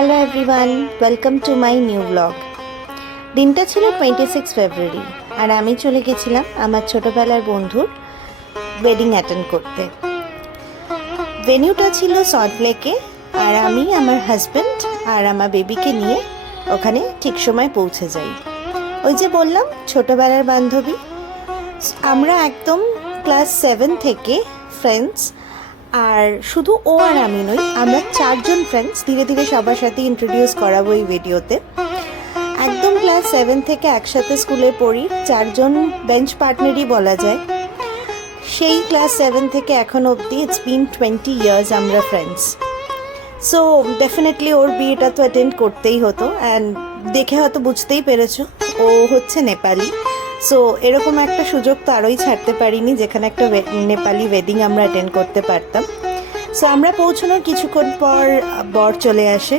Hello everyone, welcome to my new blog. দিনটা ছিল 26 ফেব্রুয়ারি আর আমি চলে গেছিলাম আমার ছোটোবেলার বন্ধুর ওয়েডিং অ্যাটেন্ড করতে। ভেনিউটা ছিল সল্টলেকে আর আমি আমার হাজব্যান্ড আর আমার বেবিকে নিয়ে ওখানে ঠিক সময় পৌঁছে যাই। ওই যে বললাম ছোটোবেলার বান্ধবী, আমরা একদম ক্লাস 7 থেকে ফ্রেন্ডস। আর শুধু ও আর আমি নই, আমরা 4জন ফ্রেন্ডস। ধীরে ধীরে সবার সাথে ইন্ট্রোডিউস করাবো এই ভিডিওতে। একদম ক্লাস 7 থেকে একসাথে স্কুলে পড়ি, 4জন বেঞ্চ পার্টনারই বলা যায়। সেই ক্লাস 7 থেকে এখন অবধি ইটস বিন 20 ইয়ার্স আমরা ফ্রেন্ডস। সো ডেফিনেটলি ওর বিয়েটা তো অ্যাটেন্ড করতেই হতো। অ্যান্ড দেখে হয়তো বুঝতেই পেরেছো ও হচ্ছে নেপালি। সো এরকম একটা সুযোগ তো আরোই ছাড়তে পারিনি যেখানে একটা নেপালি ওয়েডিং আমরা অ্যাটেন্ড করতে পারতাম। সো আমরা পৌঁছানোর কিছুক্ষণ পর বর চলে আসে।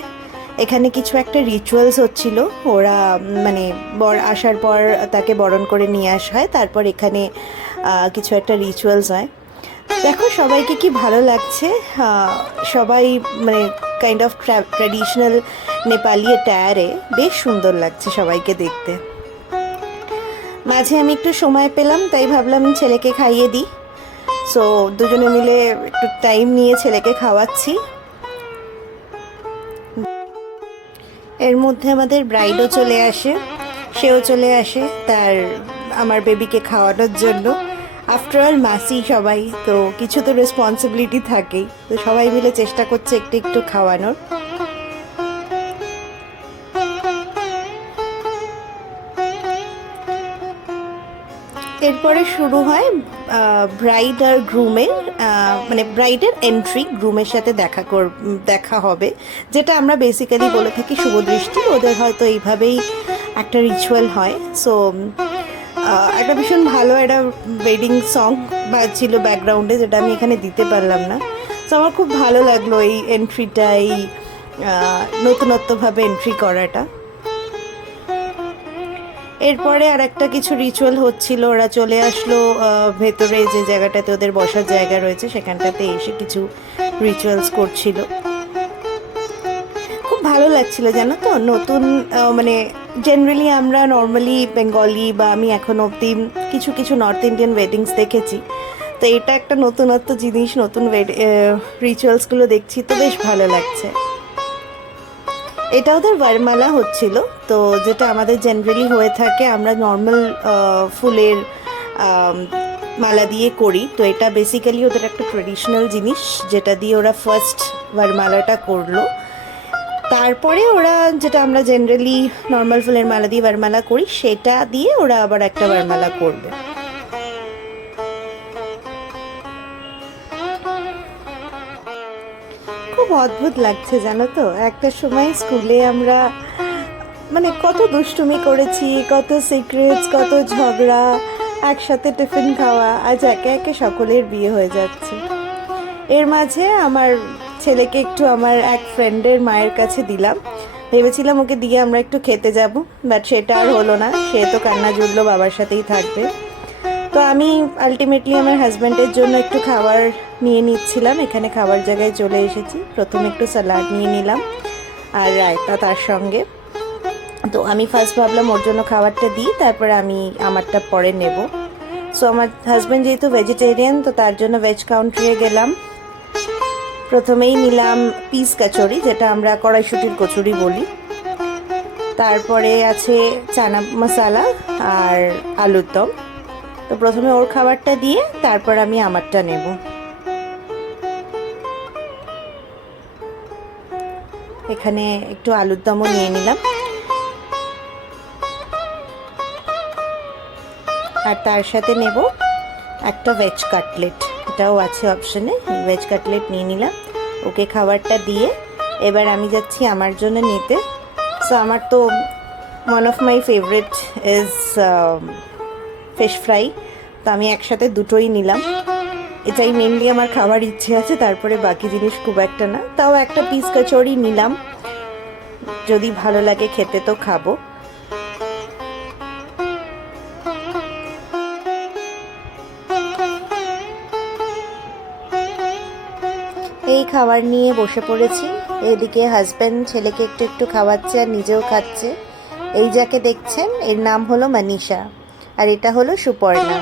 এখানে কিছু একটা রিচুয়ালস হচ্ছিল। ওরা মানে বর আসার পর তাকে বরণ করে নিয়ে আসা হয়, তারপর এখানে কিছু একটা রিচুয়ালস হয়। দেখো সবাইকে কি ভালো লাগছে, সবাই মানে কাইন্ড অফ ট্র্যাডিশনাল নেপালি অ্যাটায়ারে বেশ সুন্দর লাগছে সবাইকে দেখতে। মাঝে আমি একটু সময় পেলাম, তাই ভাবলাম ছেলেকে খাইয়ে দিই। সো দুজনে মিলে একটু টাইম নিয়ে ছেলেকে খাওয়াচ্ছি। এর মধ্যে আমাদের ব্রাইডও চলে আসে, সেও চলে আসে তার আমার বেবিকে খাওয়ানোর জন্য। আফটার অল মাসি সবাই, তো কিছু তো রেসপন্সিবিলিটি থাকেই। তো সবাই মিলে চেষ্টা করছে একটু একটু খাওয়ানোর। এরপরে শুরু হয় ব্রাইড আর গ্রুমের, মানে ব্রাইডের এন্ট্রি, গ্রুমের সাথে দেখা হবে, যেটা আমরা বেসিক্যালি বলে থাকি শুভদৃষ্টি। ওদের হয়তো এইভাবেই একটা রিচুয়াল হয়। সো একটা ভীষণ ভালো একটা ওয়েডিং সং বাজছিল ব্যাকগ্রাউন্ডে, যেটা আমি এখানে দিতে পারলাম না। সো আমার খুব ভালো লাগলো এই এন্ট্রিটা, এই নতুনত্বভাবে এন্ট্রি করাটা। এরপরে আর একটা কিছু রিচুয়াল হচ্ছিল, ওরা চলে আসলো ভেতরে যে জায়গাটাতে ওদের বসার জায়গা রয়েছে সেখানটাতে এসে কিছু রিচুয়ালস করছিল। খুব ভালো লাগছিল জানো তো। নতুন মানে জেনারেলি আমরা নর্মালি বেঙ্গলি বা আমি এখন অবধি কিছু কিছু নর্থ ইন্ডিয়ান ওয়েডিংস দেখেছি, তো এটা একটা নতুনত্ব জিনিস, নতুন রিচুয়ালসগুলো দেখছি, তো বেশ ভালো লাগছে। এটা ওদের বরমালা হচ্ছিল, তো যেটা আমাদের জেনারেলি হয়ে থাকে, আমরা নর্মাল ফুলের মালা দিয়ে করি। তো এটা বেসিক্যালি ওদের একটা ট্রেডিশনাল জিনিস, যেটা দিয়ে ওরা ফার্স্ট বরমালাটা করলো। তারপরে ওরা যেটা আমরা জেনারেলি নর্মাল ফুলের মালা দিয়ে বরমালা করি, সেটা দিয়ে ওরা আবার একটা বরমালা করবে। খুব অদ্ভুত লাগছে জানো তো। একটা সময় স্কুলে আমরা মানে কত দুষ্টুমি করেছি, কত সিক্রেটস, কত ঝগড়া, একসাথে টিফিন খাওয়া। আজ একে একে সকলের বিয়ে হয়ে যাচ্ছে। এর মাঝে আমার ছেলেকে একটু আমার এক ফ্রেন্ডের মায়ের কাছে দিলাম, ভেবেছিলাম ওকে দিয়ে আমরা একটু খেতে যাব, বাট সেটা আর হলো না। সে তো কান্না জুড়লো, বাবার সাথেই থাকবে। তো আমি আলটিমেটলি আমার হাজব্যান্ডের জন্য একটু খাবার নিয়ে নিচ্ছিলাম। এখানে খাবার জায়গায় চলে এসেছি। প্রথমে একটু স্যালাড নিয়ে নিলাম আর রায়তা তার সঙ্গে। তো আমি ফার্স্ট ভাবলাম ওর জন্য খাবারটা দিই, তারপরে আমি আমারটা পরে নেব। সো আমার হাজব্যান্ড যেহেতু ভেজিটেরিয়ান, তো তার জন্য ভেজ কাউন্টারে গেলাম। প্রথমেই নিলাম পিস কচুরি, যেটা আমরা কড়াইশুটির কচুরি বলি। তারপরে আছে চানা মশলা আর আলুর দম। তো প্রথমে ওর খাবারটা দিয়ে তারপর আমি আমারটা নেব। এখানে একটু আলুর দমও নিয়ে নিলাম, আর তার সাথে নেব একটা ভেজ কাটলেট, এটাও আছে অপশনে। ভেজ কাটলেট নিয়ে নিলাম। ওকে খাবারটা দিয়ে এবার আমি যাচ্ছি আমার জন্য নিতে। সো আমার তো one of my favourite is fish fry, তো আমি একসাথে দুটোই নিলাম। এটাই মেনলি আমার খাবার ইচ্ছে আছে, তারপরে বাকি জিনিস খুব একটা না। তাও একটা পিস কচুরি নিলাম, যদি ভালো লাগে খেতে তো খাবো। এই খাবার নিয়ে বসে পড়েছি। এদিকে হাজব্যান্ড ছেলেকে একটু একটু খাওয়াচ্ছে আর নিজেও খাচ্ছে। এই যাকে দেখছেন এর নাম হলো মনীষা, আর এটা হলো সুপর্ণা।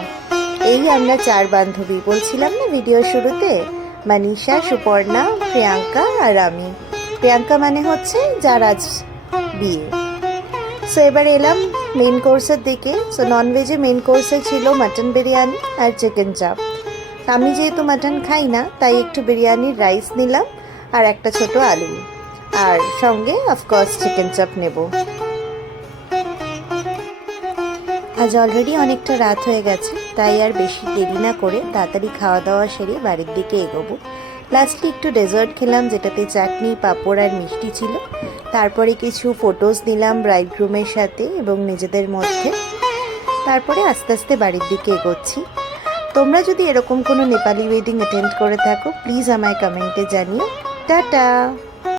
এই আমরা 4 বান্ধবী, বলছিলাম না ভিডিও শুরুতে, মনীষা, সুপর্ণা, প্রিয়াঙ্কা আর আমি। প্রিয়াঙ্কা মানে হচ্ছে যার আজ বিয়ে। সো এবার এলাম মেন কোর্সের দিকে। সো ননভেজে মেন কোর্সে ছিল মাটন বিরিয়ানি আর চিকেন চাপ। আমি যেহেতু মাটন খাই না তাই একটু বিরিয়ানির রাইস নিলাম আর একটা ছোট আলু, আর সঙ্গে অফকোর্স চিকেন চাপ নেব। আজ অলরেডি অনেকটা রাত হয়ে গেছে, তাই আর বেশি দেরি না করে তাড়াতাড়ি খাওয়া দাওয়া সেরে বাড়ির দিকে এগোবো। লাস্টে একটু ডেজার্ট খেলাম, যেটাতে চাটনি, পাঁপড় আর মিষ্টি ছিল। তারপরে কিছু ফটোস নিলাম ব্রাইড গ্রুমের সাথে এবং নিজেদের মধ্যে। তারপরে আস্তে আস্তে বাড়ির দিকে এগোচ্ছি। তোমরা যদি এরকম কোনো নেপালি ওয়েডিং অ্যাটেন্ড করে থাকো প্লিজ আমায় কমেন্টে জানিও। টাটা।